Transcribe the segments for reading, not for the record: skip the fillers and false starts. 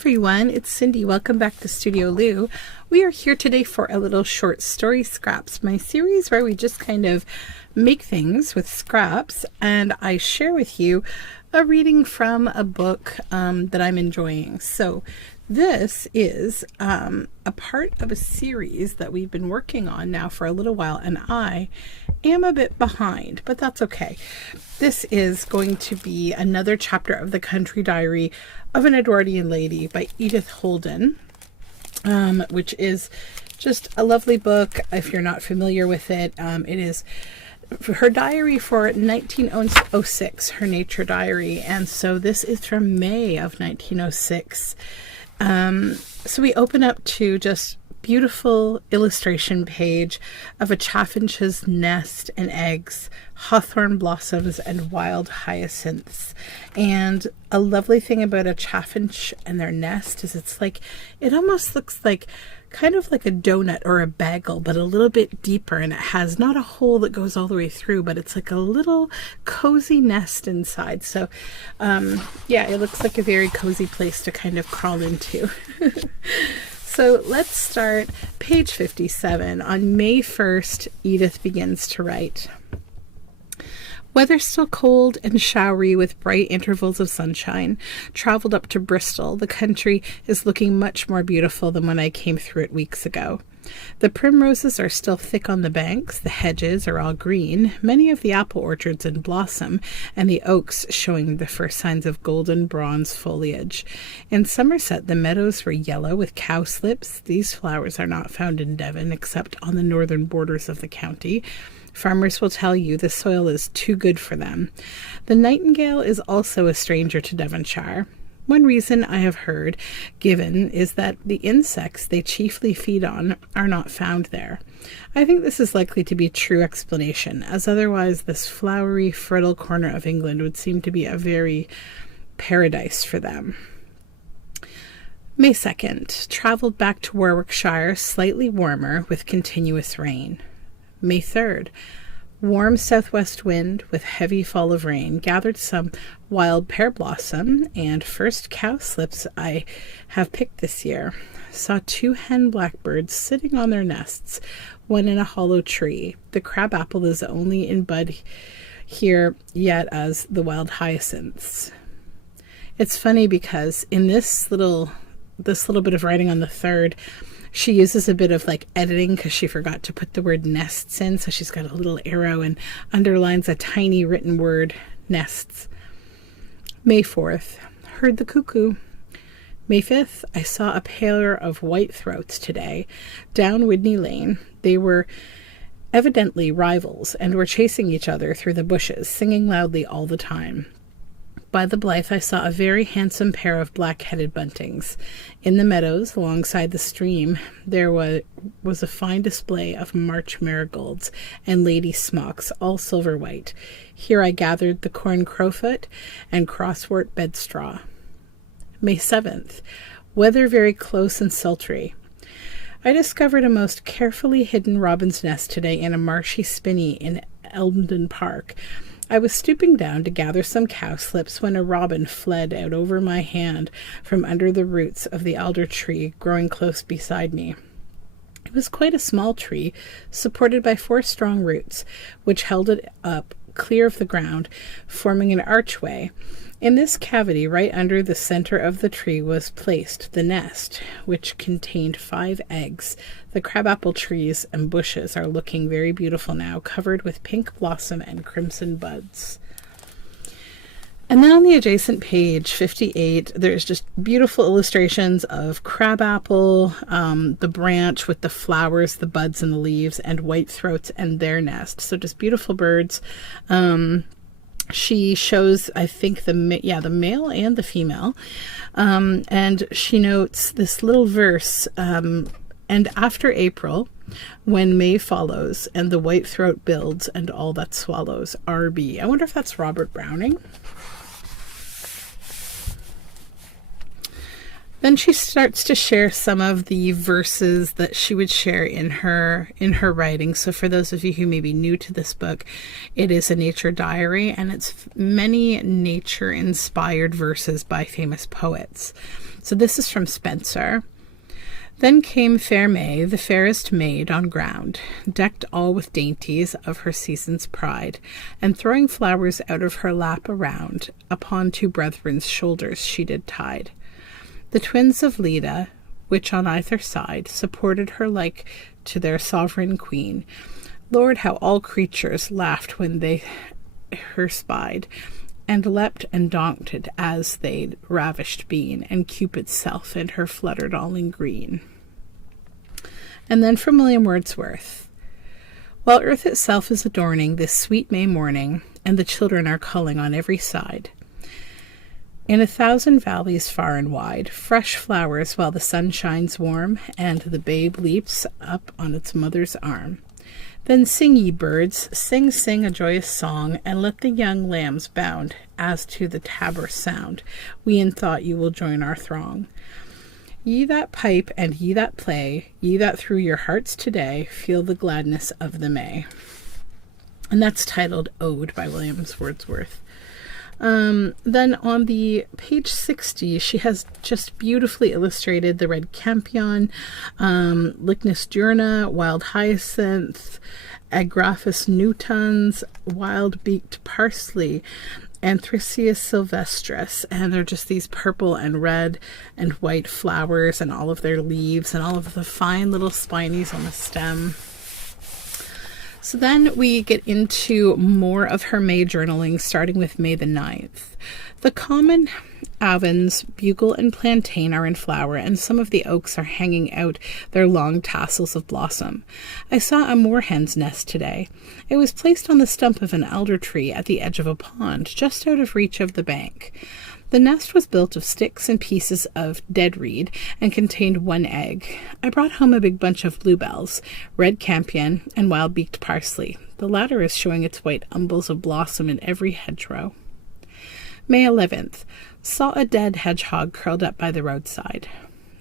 everyone, it's Cindy. Welcome back to Studioloo. We are here today for a little short story scraps, my series where we just kind of make things with scraps, and I share with you a reading from a book that I'm enjoying. So this is a part of a series that we've been working on now for a little while, and I am a bit behind, but that's okay. This is going to be another chapter of The Country Diary of an Edwardian Lady by Edith Holden, which is just a lovely book. If you're not familiar with it, it is her diary for 1906, her nature diary, and so this is from May of 1906. So we open up to just beautiful illustration page of a chaffinch's nest and eggs, hawthorn blossoms, and wild hyacinths. And a lovely thing about a chaffinch and their nest is it almost looks like kind of like a donut or a bagel, but a little bit deeper, and it has not a hole that goes all the way through, but it's like a little cozy nest inside. So yeah, it looks like a very cozy place to kind of crawl into. So let's start page 57. On May 1st, Edith begins to write. Weather still cold and showery with bright intervals of sunshine. Traveled up to Bristol. The country is looking much more beautiful than when I came through it weeks ago. The primroses are still thick on the banks, the hedges are all green, many of the apple orchards in blossom, and the oaks showing the first signs of golden bronze foliage. In Somerset, the meadows were yellow with cowslips. These flowers are not found in Devon, except on the northern borders of the county. Farmers will tell you the soil is too good for them. The nightingale is also a stranger to Devonshire. One reason I have heard given is that the insects they chiefly feed on are not found there. I think this is likely to be a true explanation, as otherwise this flowery, fertile corner of England would seem to be a very paradise for them. May 2nd, traveled back to Warwickshire, slightly warmer with continuous rain. May 3rd, warm southwest wind with heavy fall of rain. Gathered some wild pear blossom and first cowslips I have picked this year. Saw 2 hen blackbirds sitting on their nests, one in a hollow tree. The crabapple is only in bud here yet as the wild hyacinths. It's funny because in this little bit of writing on the 3rd, she uses a bit of editing because she forgot to put the word nests in. So she's got a little arrow and underlines a tiny written word, nests. May 4th, heard the cuckoo. May 5th, I saw a pair of whitethroats today down Widney Lane. They were evidently rivals and were chasing each other through the bushes, singing loudly all the time. By the Blythe, I saw a very handsome pair of black-headed buntings. In the meadows, alongside the stream, there was a fine display of March marigolds and lady smocks, all silver-white. Here I gathered the corn crowfoot and crosswort bedstraw. May 7th. Weather very close and sultry. I discovered a most carefully hidden robin's nest today in a marshy spinney in Elmdon Park. I was stooping down to gather some cowslips when a robin fled out over my hand from under the roots of the alder tree growing close beside me. It was quite a small tree, supported by 4 strong roots, which held it up clear of the ground, forming an archway. In this cavity, right under the center of the tree, was placed the nest, which contained 5 eggs. The crabapple trees and bushes are looking very beautiful now, covered with pink blossom and crimson buds. And then on the adjacent page, 58, there's just beautiful illustrations of crabapple, the branch with the flowers, the buds and the leaves, and whitethroats and their nest. So just beautiful birds. She shows, I think, the male and the female. And she notes this little verse, and after April, when May follows, and the whitethroat builds, and all that swallows, R.B. I wonder if that's Robert Browning. Then she starts to share some of the verses that she would share in her writing. So for those of you who may be new to this book, it is a nature diary, and it's many nature inspired verses by famous poets. So this is from Spenser. Then came fair May, the fairest maid on ground, decked all with dainties of her season's pride, and throwing flowers out of her lap around, upon two brethren's shoulders she did tide. The twins of Leda, which on either side supported her like to their sovereign queen. Lord, how all creatures laughed when they her spied, and leapt and daunted as they'd ravished been, and Cupid's self and her fluttered all in green. And then from William Wordsworth. While earth itself is adorning this sweet May morning, and the children are calling on every side, in 1,000 valleys far and wide, fresh flowers while the sun shines warm, and the babe leaps up on its mother's arm. Then sing, ye birds, sing, sing a joyous song, and let the young lambs bound, as to the tabor sound. We in thought you will join our throng. Ye that pipe and ye that play, ye that through your hearts today feel the gladness of the May. And that's titled Ode by William Wordsworth. Then on the page 60, she has just beautifully illustrated the red campion, Lychnus diurna, wild hyacinth, Agraphis nutans, wild-beaked parsley, Anthricius sylvestris, and they're just these purple and red and white flowers and all of their leaves and all of the fine little spinies on the stem. So then we get into more of her May journaling, starting with May the 9th. The common avens, bugle, and plantain are in flower, and some of the oaks are hanging out their long tassels of blossom. I saw a moorhen's nest today. It was placed on the stump of an elder tree at the edge of a pond, just out of reach of the bank. The nest was built of sticks and pieces of dead reed and contained one egg. I brought home a big bunch of bluebells, red campion, and wild-beaked parsley. The latter is showing its white umbels of blossom in every hedgerow. May 11th. Saw a dead hedgehog curled up by the roadside.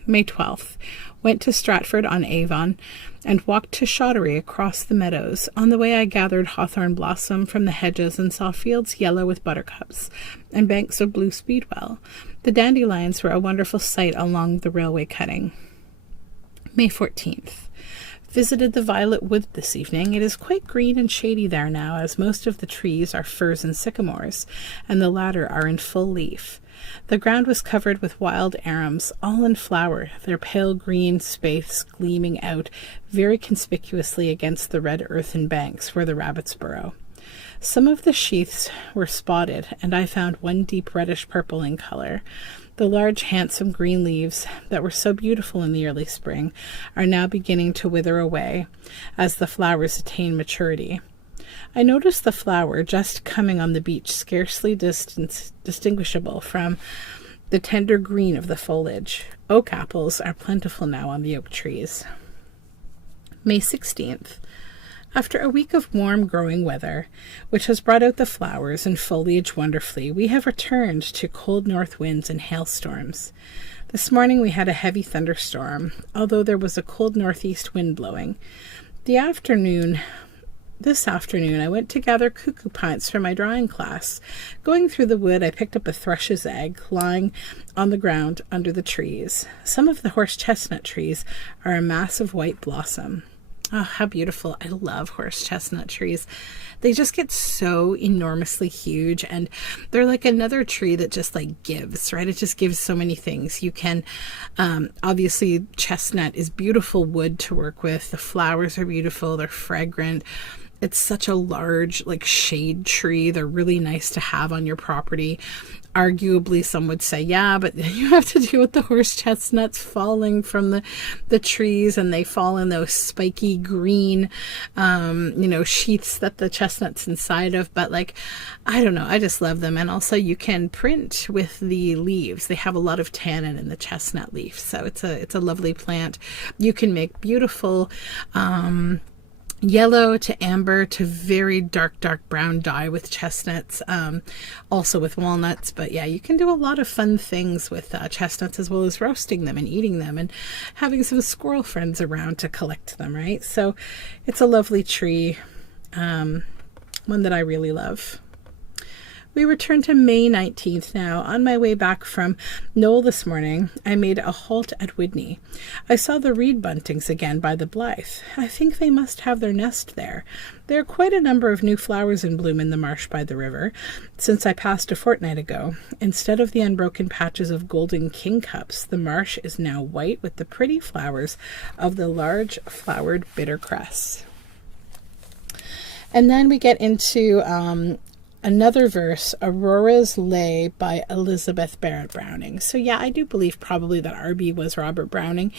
May 12th. Went to Stratford on Avon and walked to Shottery across the meadows. On the way I gathered hawthorn blossom from the hedges and saw fields yellow with buttercups and banks of blue speedwell. The dandelions were a wonderful sight along the railway cutting. May 14th. Visited the violet wood this evening. It is quite green and shady there now, as most of the trees are firs and sycamores, and the latter are in full leaf. The ground was covered with wild arums, all in flower, their pale green spathes gleaming out very conspicuously against the red earthen banks where the rabbits burrow. Some of the sheaths were spotted, and I found one deep reddish purple in color. The large, handsome green leaves that were so beautiful in the early spring are now beginning to wither away as the flowers attain maturity. I noticed the flower just coming on the beach, scarcely distinguishable from the tender green of the foliage. Oak apples are plentiful now on the oak trees. May 16th. After a week of warm, growing weather, which has brought out the flowers and foliage wonderfully, we have returned to cold north winds and hailstorms. This morning we had a heavy thunderstorm, although there was a cold northeast wind blowing. This afternoon I went to gather cuckoo pints for my drawing class. Going through the wood, I picked up a thrush's egg lying on the ground under the trees. Some of the horse chestnut trees are a mass of white blossom. Oh, how beautiful. I love horse chestnut trees. They just get so enormously huge, and they're like another tree that just like gives, right? It just gives so many things. You can, obviously chestnut is beautiful wood to work with. The flowers are beautiful. They're fragrant. It's such a large, like, shade tree. They're really nice to have on your property. Arguably, some would say, yeah, but you have to deal with the horse chestnuts falling from the trees, and they fall in those spiky green, sheaths that the chestnut's inside of. But, like, I don't know. I just love them. And also, you can print with the leaves. They have a lot of tannin in the chestnut leaf, so it's a lovely plant. You can make beautiful yellow to amber to very dark brown dye with chestnuts, also with walnuts. But yeah, you can do a lot of fun things with chestnuts, as well as roasting them and eating them and having some squirrel friends around to collect them, right? So it's a lovely tree, one that I really love. We return to May 19th now. On my way back from Knoll this morning, I made a halt at Widney. I saw the reed buntings again by the Blythe. I think they must have their nest there. There are quite a number of new flowers in bloom in the marsh by the river, since I passed a fortnight ago. Instead of the unbroken patches of golden kingcups, the marsh is now white with the pretty flowers of the large flowered bittercress. And then we get into another verse, Aurora's Lay by Elizabeth Barrett Browning. So yeah, I do believe probably that R.B. was Robert Browning.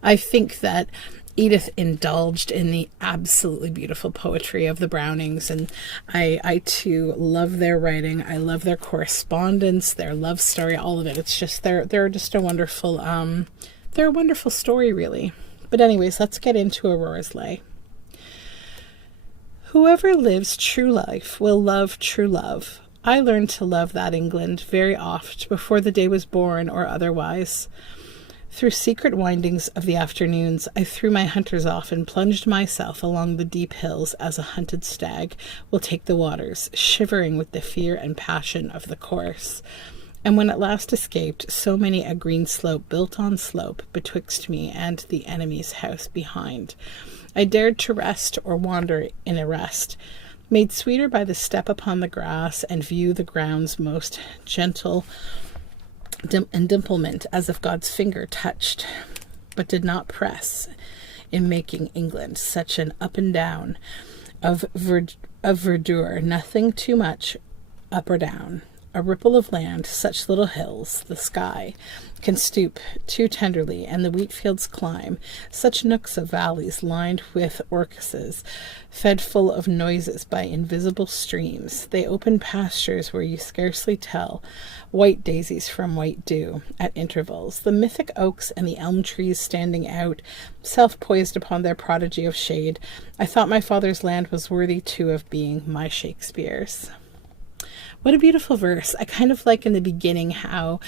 I think that Edith indulged in the absolutely beautiful poetry of the Brownings, and I too love their writing. I love their correspondence, their love story, all of it. It's just they're just a wonderful they're a wonderful story, really. But anyways, let's get into Aurora's Lay. Whoever lives true life will love true love. I learned to love that England very oft before the day was born or otherwise. Through secret windings of the afternoons, I threw my hunters off and plunged myself along the deep hills as a hunted stag will take the waters, shivering with the fear and passion of the course. And when at last escaped, so many a green slope built on slope betwixt me and the enemy's house behind, I dared to rest or wander in a rest, made sweeter by the step upon the grass, and view the ground's most gentle and dimplement, as if God's finger touched, but did not press, in making England such an up and down of verdure, nothing too much up or down. A ripple of land, such little hills, the sky can stoop too tenderly, and the wheat fields climb, such nooks of valleys lined with orchises, fed full of noises by invisible streams. They open pastures where you scarcely tell white daisies from white dew at intervals, the mythic oaks and the elm trees standing out, self-poised upon their prodigy of shade. I thought my father's land was worthy too of being my Shakespeare's. What a beautiful verse. I kind of like in the beginning how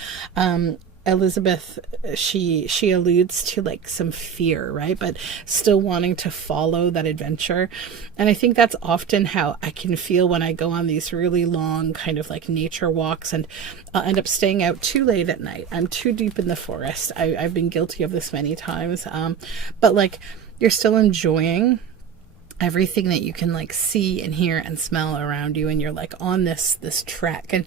Elizabeth, she alludes to like some fear, right? But still wanting to follow that adventure. And I think that's often how I can feel when I go on these really long kind of like nature walks, and I'll end up staying out too late at night. I'm too deep in the forest. I've been guilty of this many times. But like you're still enjoying everything that you can like see and hear and smell around you, and you're like on this trek. And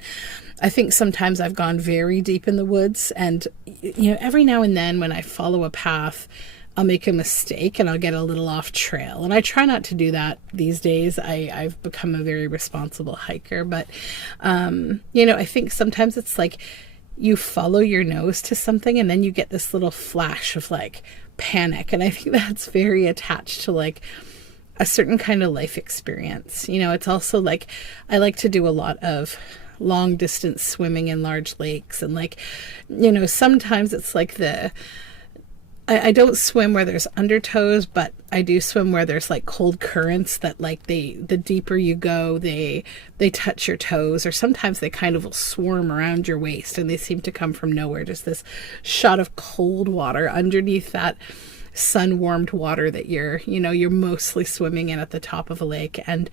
I think sometimes I've gone very deep in the woods, and you know, every now and then when I follow a path, I'll make a mistake and I'll get a little off trail, and I try not to do that these days. I've become a very responsible hiker, but you know, I think sometimes it's like you follow your nose to something and then you get this little flash of like panic, and I think that's very attached to like a certain kind of life experience. You know, it's also like I like to do a lot of long distance swimming in large lakes, and like, you know, sometimes it's like I don't swim where there's undertows, but I do swim where there's like cold currents that like the deeper you go, they touch your toes, or sometimes they kind of will swarm around your waist and they seem to come from nowhere. Just this shot of cold water underneath that sun-warmed water that you're mostly swimming in at the top of a lake. And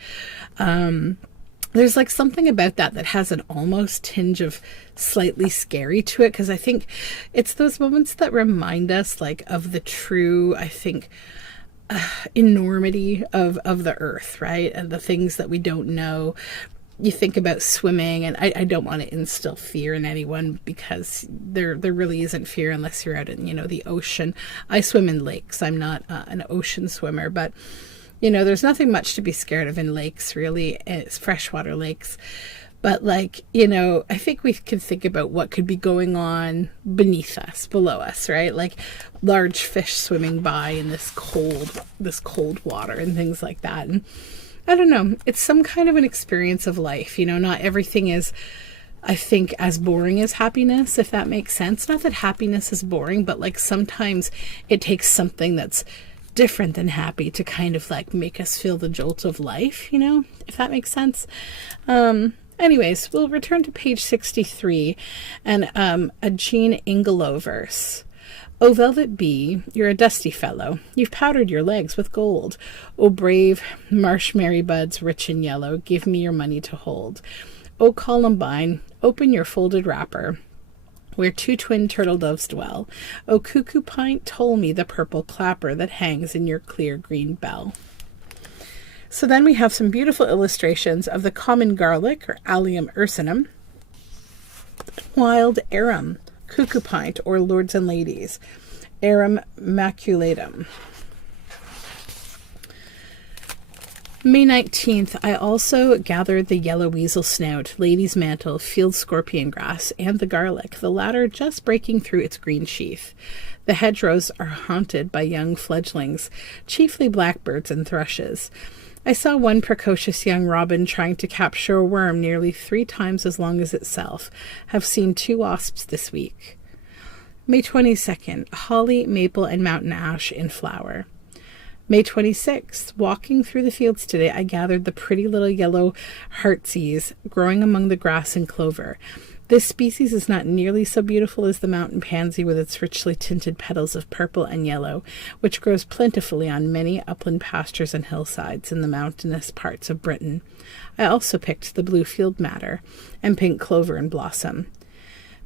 there's like something about that has an almost tinge of slightly scary to it, because I think it's those moments that remind us like of the true, I think, enormity of the earth, right? And the things that we don't know. You think about swimming, and I don't want to instill fear in anyone, because there really isn't fear unless you're out in, you know, the ocean. I swim in lakes. I'm not an ocean swimmer, but you know, there's nothing much to be scared of in lakes, really. It's freshwater lakes. But like, you know, I think we can think about what could be going on beneath us, below us, right? Like large fish swimming by in this cold water and things like that. And I don't know, it's some kind of an experience of life. You know, not everything is, I think, as boring as happiness, if that makes sense. Not that happiness is boring, but like sometimes it takes something that's different than happy to kind of like make us feel the jolt of life, you know, if that makes sense. Anyways, we'll return to page 63 and a Jean Ingelow verse. O velvet bee, you're a dusty fellow. You've powdered your legs with gold. O brave marshberry buds, rich and yellow, give me your money to hold. O columbine, open your folded wrapper, where two twin turtle doves dwell. O cuckoo pint, toll me the purple clapper that hangs in your clear green bell. So then we have some beautiful illustrations of the common garlic, or Allium ursinum, wild arum, cuckoo pint, or lords and ladies, arum maculatum. May 19th, I also gathered the yellow weasel snout, lady's mantle, field scorpion grass, and the garlic, the latter just breaking through its green sheath. The hedgerows are haunted by young fledglings, chiefly blackbirds and thrushes. I saw one precocious young robin trying to capture a worm nearly 3 times as long as itself. Have seen 2 wasps this week. May 22nd, holly, maple, and mountain ash in flower. May 26th, walking through the fields today, I gathered the pretty little yellow heartsease growing among the grass and clover. This species is not nearly so beautiful as the mountain pansy with its richly tinted petals of purple and yellow, which grows plentifully on many upland pastures and hillsides in the mountainous parts of Britain. I also picked the blue field madder and pink clover in blossom.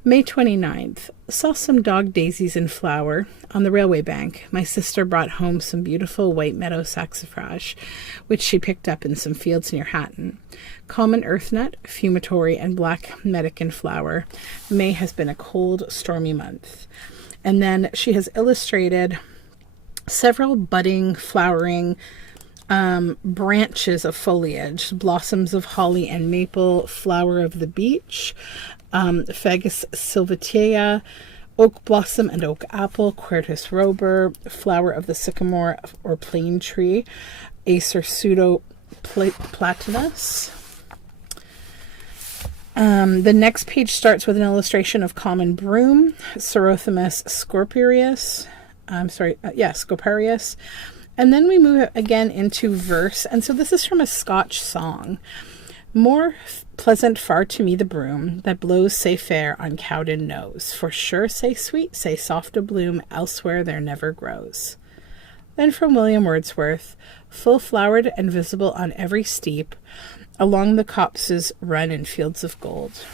May 29th, saw some dog daisies in flower on the railway bank. My sister brought home some beautiful white meadow saxifrage, which she picked up in some fields near Hatton. Common earthnut, fumitory, and black medic in flower. May has been a cold, stormy month. And then she has illustrated several budding, flowering branches of foliage, blossoms of holly and maple, flower of the beech, Fagus sylvatea, oak blossom and oak apple, Quercus robur, flower of the sycamore or plane tree, Acer pseudo platanus. The next page starts with an illustration of common broom, Cerothemis scorpius. Scoparius. And then we move again into verse. And so this is from a Scotch song. More pleasant far to me the broom that blows say fair on Cowden nose. For sure say sweet, say soft a bloom, elsewhere there never grows. Then from William Wordsworth, full flowered and visible on every steep, along the copses run in fields of gold.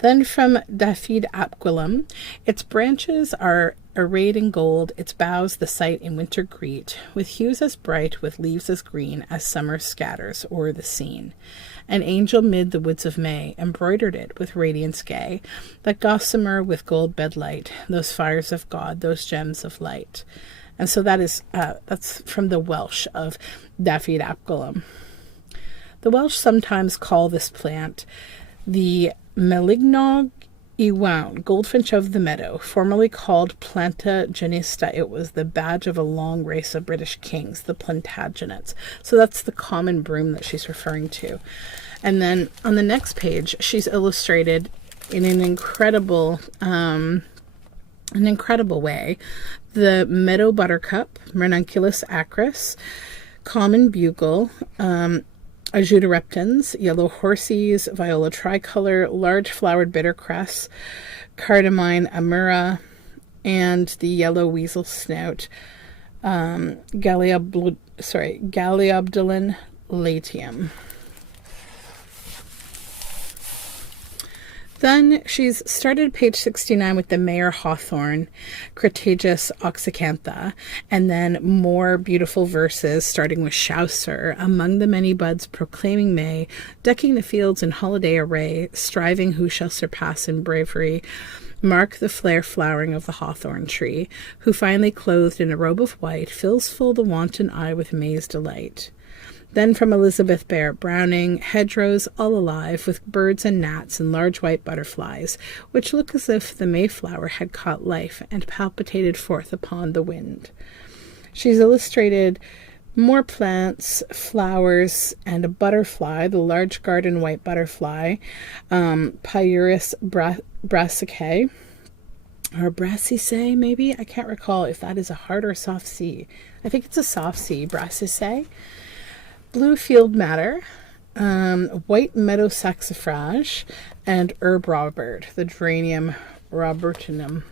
Then from Dafydd ap Gwilym, its branches are arrayed in gold, its boughs the sight in winter greet, with hues as bright, with leaves as green, as summer scatters o'er the scene. An angel mid the woods of May embroidered it with radiance gay, that gossamer with gold bedlight, those fires of God, those gems of light. And so that's from the Welsh of Dafydd ap Gwilym. The Welsh sometimes call this plant the Melignog Iwan, goldfinch of the meadow, formerly called Planta genista. It was the badge of a long race of British kings, the Plantagenets. So that's the common broom that she's referring to. And then on the next page, she's illustrated in an incredible way the meadow buttercup, Ranunculus acris, common bugle, Ajudareptans, yellow horsies, viola tricolor, large flowered bittercress, cardamine amura, and the yellow weasel snout, Galliobdulin latium. Then she's started page 69 with the Mayor Hawthorn, Crataegus oxycantha, and then more beautiful verses starting with Chaucer, among the many buds proclaiming May, decking the fields in holiday array, striving who shall surpass in bravery, mark the flare flowering of the hawthorn tree, who finally clothed in a robe of white, fills full the wanton eye with May's delight. Then from Elizabeth Barrett Browning, hedgerows all alive with birds and gnats and large white butterflies, which look as if the Mayflower had caught life and palpitated forth upon the wind. She's illustrated more plants, flowers, and a butterfly, the large garden white butterfly, Pyrus brassicae, or brassicee, maybe. I can't recall if that is a hard or soft C. I think it's a soft C, brassicee. Blue field madder, white meadow saxifrage, and herb robert, the Geranium robertinum.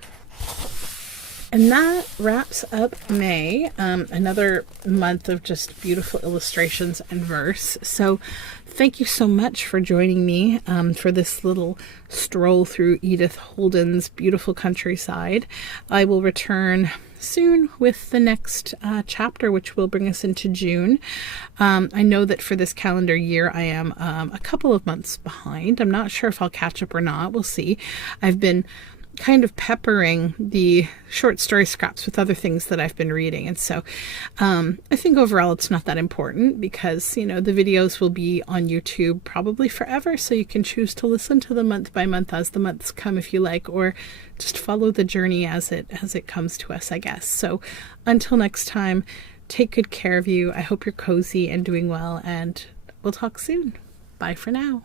And that wraps up May, another month of just beautiful illustrations and verse. So thank you so much for joining me for this little stroll through Edith Holden's beautiful countryside. I will return soon with the next chapter, which will bring us into June. I know that for this calendar year, I am a couple of months behind. I'm not sure if I'll catch up or not. We'll see. I've been kind of peppering the short story scraps with other things that I've been reading. And so I think overall it's not that important because, you know, the videos will be on YouTube probably forever. So you can choose to listen to them month by month as the months come if you like, or just follow the journey as it comes to us, I guess. So until next time, take good care of you. I hope you're cozy and doing well, and we'll talk soon. Bye for now.